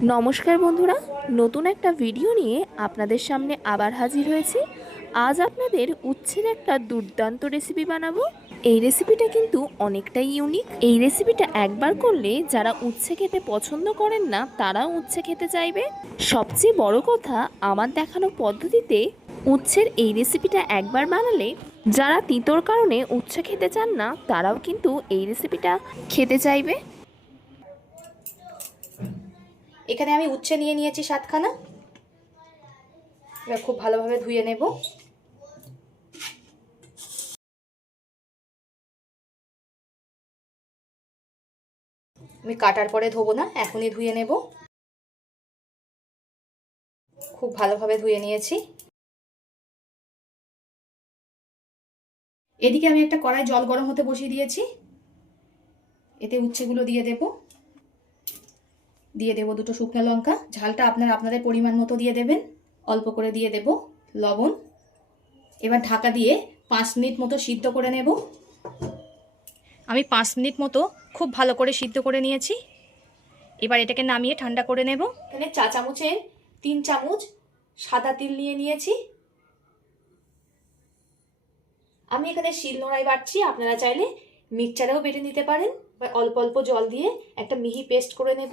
নমস্কার বন্ধুরা, নতুন একটা ভিডিও নিয়ে আপনাদের সামনে আবার হাজির হয়েছি। আজ আপনাদের উচ্ছের একটা দুর্দান্ত রেসিপি বানাবো। এই রেসিপিটা কিন্তু অনেকটাই ইউনিক। এই রেসিপিটা একবার করলে যারা উচ্ছে খেতে পছন্দ করেন না তারাও উচ্ছে খেতে চাইবে। সবচেয়ে বড় কথা, আমার দেখানো পদ্ধতিতে উচ্ছের এই রেসিপিটা একবার বানালে যারা তিতোর কারণে উচ্ছে খেতে চান না তারাও কিন্তু এই রেসিপিটা খেতে চাইবে। এখানে আমি উচ্ছে নিয়ে নিয়েছি 7খানা। এবার খুব ভালোভাবে ধুয়ে নেব। আমি কাটার পরে ধোবো না, এখনই ধুয়ে নেব। খুব ভালোভাবে ধুয়ে নিয়েছি। এদিকে আমি একটা কড়াই জল গরম হতে বসিয়ে দিয়েছি। এতে উচ্ছেগুলো দিয়ে দেব। দিয়ে দেব দুটো শুকনো লঙ্কা। ঝালটা আপনাদের পরিমাণ মতো দিয়ে দেবেন। অল্প করে দিয়ে দেব লবণ। এবার ঢাকা দিয়ে 5 মিনিট মতো সিদ্ধ করে নেব। আমি 5 মিনিট মতো খুব ভালো করে সিদ্ধ করে নিয়েছি। এবার এটাকে নামিয়ে ঠান্ডা করে নেব। এখানে চা চামচে 3 চামচ সাদা তিল নিয়ে নিয়েছি। আমি এখানে শিলনোড়ায় বাটছি, আপনারা চাইলে মিক্সচারেও বেটে নিতে পারেন। অল্প অল্প জল দিয়ে একটা মিহি পেস্ট করে নেব।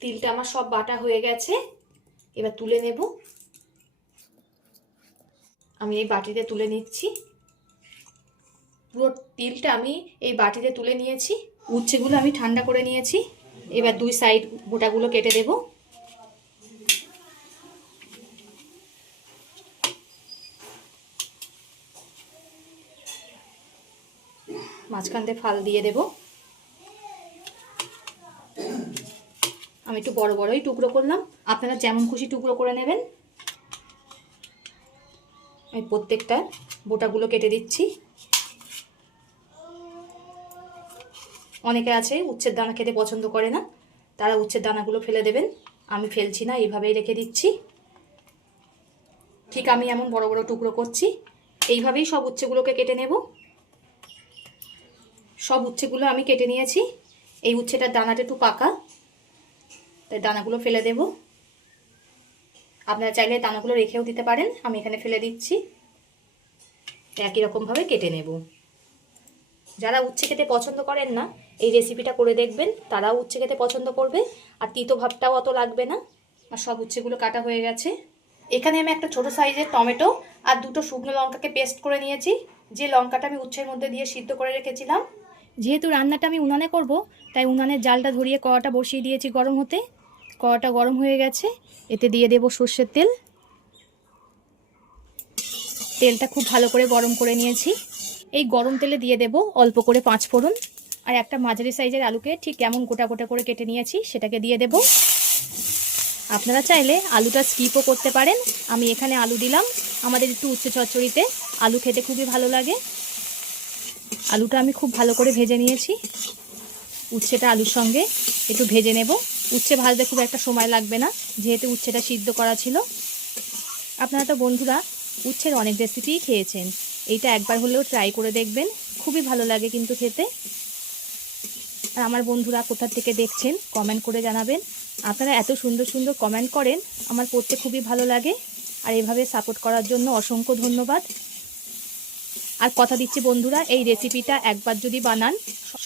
তিলটা আমার সব বাটা হয়ে গেছে, এবার তুলে নেব। আমি এই বাটিতে তুলে নিচ্ছি। পুরো তিলটা আমি এই বাটিতে তুলে নিয়েছি। উচ্ছেগুলো আমি ঠান্ডা করে নিয়েছি। এবার 2 সাইড গোটাগুলো কেটে দেব। মাঝখান দিয়ে ফাল দিয়ে দেব। আমি একটু বড় বড়ই টুকরো করলাম, আপনারা যেমন খুশি টুকরো করে নেবেন। আমি প্রত্যেকটা বোটাগুলো কেটে দিচ্ছি। অনেকে আছে উচ্ছের দানা খেতে পছন্দ করে না, তারা উচ্ছের দানাগুলো ফেলে দেবেন। আমি ফেলছি না, এইভাবেই রেখে দিচ্ছি। ঠিক আমি এমন বড় বড় টুকরো করছি। এইভাবেই সব উচ্ছেগুলোকে কেটে নেব। সব উচ্ছেগুলো আমি কেটে নিয়েছি। এই উচ্ছেটার দানাটা একটু পাকা, তাই দানাগুলো ফেলে দেব। আপনারা চাইলে দানাগুলো রেখেও দিতে পারেন, আমি এখানে ফেলে দিচ্ছি। একই রকমভাবে কেটে নেব। যারা উচ্ছে খেতে পছন্দ করেন না এই রেসিপিটা করে দেখবেন, তারাও উচ্ছে খেতে পছন্দ করবে, আর তিতো ভাবটাও অত লাগবে না। আর সব উচ্ছেগুলো কাটা হয়ে গেছে। এখানে আমি একটা ছোট সাইজের টমেটো আর দুটো শুকনো লঙ্কাকে পেস্ট করে নিয়েছি। যে লঙ্কাটা আমি উচ্ছের মধ্যে দিয়ে সিদ্ধ করে রেখেছিলাম। যেহেতু রান্নাটা আমি উনানে করব, তাই উনানের জালটা ধরিয়ে কড়াটা বসিয়ে দিয়েছি গরম হতে। কড়াটা গরম হয়ে গেছে, এতে দিয়ে দেব সর্ষের তেল। তেলটা খুব ভালো করে গরম করে নিয়েছি। এই গরম তেলে দিয়ে দেব অল্প করে 5 ফোড়ন, আর একটা মাঝারি সাইজের আলুকে ঠিক কেমন গোটা গোটা করে কেটে নিয়েছি সেটাকে দিয়ে দেব। আপনারা চাইলে আলুটা স্কিপও করতে পারেন, আমি এখানে আলু দিলাম। আমাদের একটু উচ্ছে চচ্চড়িতে আলু খেতে খুবই ভালো লাগে। আলুটা আমি খুব ভালো করে ভেজে নিয়েছি। উচ্ছেটা আলুর সঙ্গে একটু ভেজে নেব। উচ্ছে ভাজতে খুব একটা সময় লাগবে না, যেহেতু উচ্ছেটা সিদ্ধ করা ছিল। আপনারা তো বন্ধুরা উচ্ছের অনেক রেসিপিই খেয়েছেন, এইটা একবার হলেও ট্রাই করে দেখবেন, খুবই ভালো লাগে কিন্তু খেতে। আর আমার বন্ধুরা কোথা থেকে দেখছেন কমেন্ট করে জানাবেন। আপনারা এত সুন্দর সুন্দর কমেন্ট করেন, আমার পড়তে খুবই ভালো লাগে। আর এভাবে সাপোর্ট করার জন্য অসংখ্য ধন্যবাদ। আর কথা দিচ্ছি বন্ধুরা, এই রেসিপিটা একবার যদি বানান,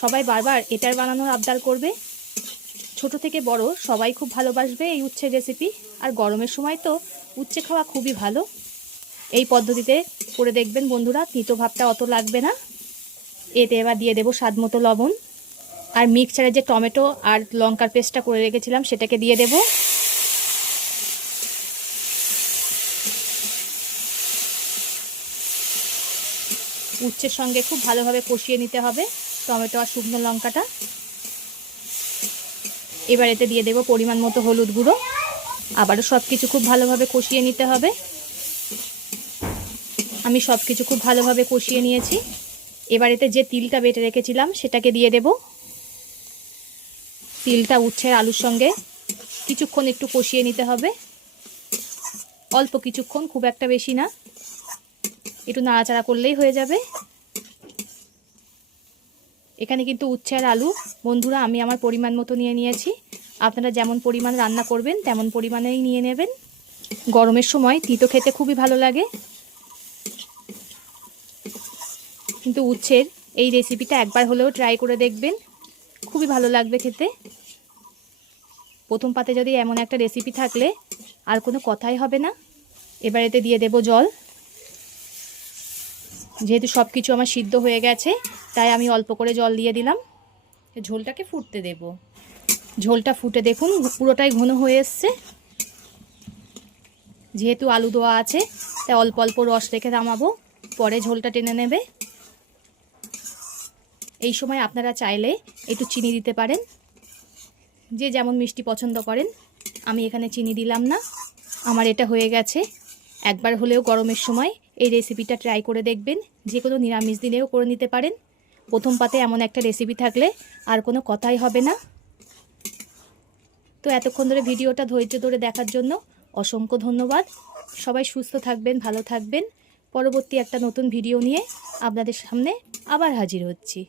সবাই বারবার এটার বানানোর আবদার করবে। ছোট থেকে বড় সবাই খুব ভালোবাসবে এই উচ্ছের রেসিপি। আর গরমের সময় তো উচ্ছে খাওয়া খুবই ভালো। এই পদ্ধতিতে করে দেখবেন বন্ধুরা, তিতো ভাবটা অত লাগবে না। এতে এবার দিয়ে দেব স্বাদ মতো লবণ, আর মিক্সচারে যে টমেটো আর লঙ্কার পেস্টটা করে রেখেছিলাম সেটাকে দিয়ে দেব। উচ্ছের সঙ্গে খুব ভালোভাবে কষিয়ে নিতে হবে টমেটো আর শুকনো লঙ্কাটা। এবার এতে দিয়ে দেব পরিমাণ মতো হলুদ গুঁড়ো। আবারও সব কিছু খুব ভালোভাবে কষিয়ে নিতে হবে। আমি সব কিছু খুব ভালোভাবে কষিয়ে নিয়েছি। এবার এতে যে তিলটা বেটে রেখেছিলাম সেটাকে দিয়ে দেব। তিলটা উচ্ছের আলুর সঙ্গে কিছুক্ষণ একটু কষিয়ে নিতে হবে, অল্প কিছুক্ষণ, খুব একটা বেশি না। একটু নাড়াচাড়া করলেই হয়ে যাবে। এখানে কিন্তু উচ্ছে আর আলু বন্ধুরা আমি আমার পরিমাণ মতো নিয়ে নিয়েছি। আপনারা যেমন পরিমাণ রান্না করবেন তেমন পরিমাণেই নিয়ে নেবেন। গরমের সময় তিতো খেতে খুবই ভালো লাগে, কিন্তু উচ্ছের এই রেসিপিটা একবার হলেও ট্রাই করে দেখবেন, খুবই ভালো লাগবে খেতে। প্রথম পাতে যদি এমন একটা রেসিপি থাকলে আর কোনো কথাই হবে না। এবার এতে দিয়ে দেব জল। যেহেতু সব কিছু আমার সিদ্ধ হয়ে গেছে তাই আমি অল্প করে জল দিয়ে দিলাম। ঝোলটাকে ফুটতে দেব। ঝোলটা ফুটে দেখুন পুরোটাই ঘন হয়ে এসছে। যেহেতু আলু দেওয়া আছে তাই অল্প অল্প রস রেখে নামাবো, পরে ঝোলটা টেনে নেবে। এই সময় আপনারা চাইলে একটু চিনি দিতে পারেন, যে যেমন মিষ্টি পছন্দ করেন। আমি এখানে চিনি দিলাম না। আমার এটা হয়ে গেছে। একবার হলেও গরমের সময় এই রেসিপিটা ট্রাই করে দেখবেন, যে কোনো নিরামিষ দিনেও করে নিতে পারেন। প্রথম পাতে এমন একটা রেসিপি থাকলে আর কোনো কথাই হবে না। তো এতক্ষণ ধরে ভিডিওটা ধৈর্য ধরে দেখার জন্য অসংখ্য ধন্যবাদ। সবাই সুস্থ থাকবেন, ভালো থাকবেন। পরবর্তী একটা নতুন ভিডিও নিয়ে আপনাদের সামনে আবার হাজির হচ্ছি।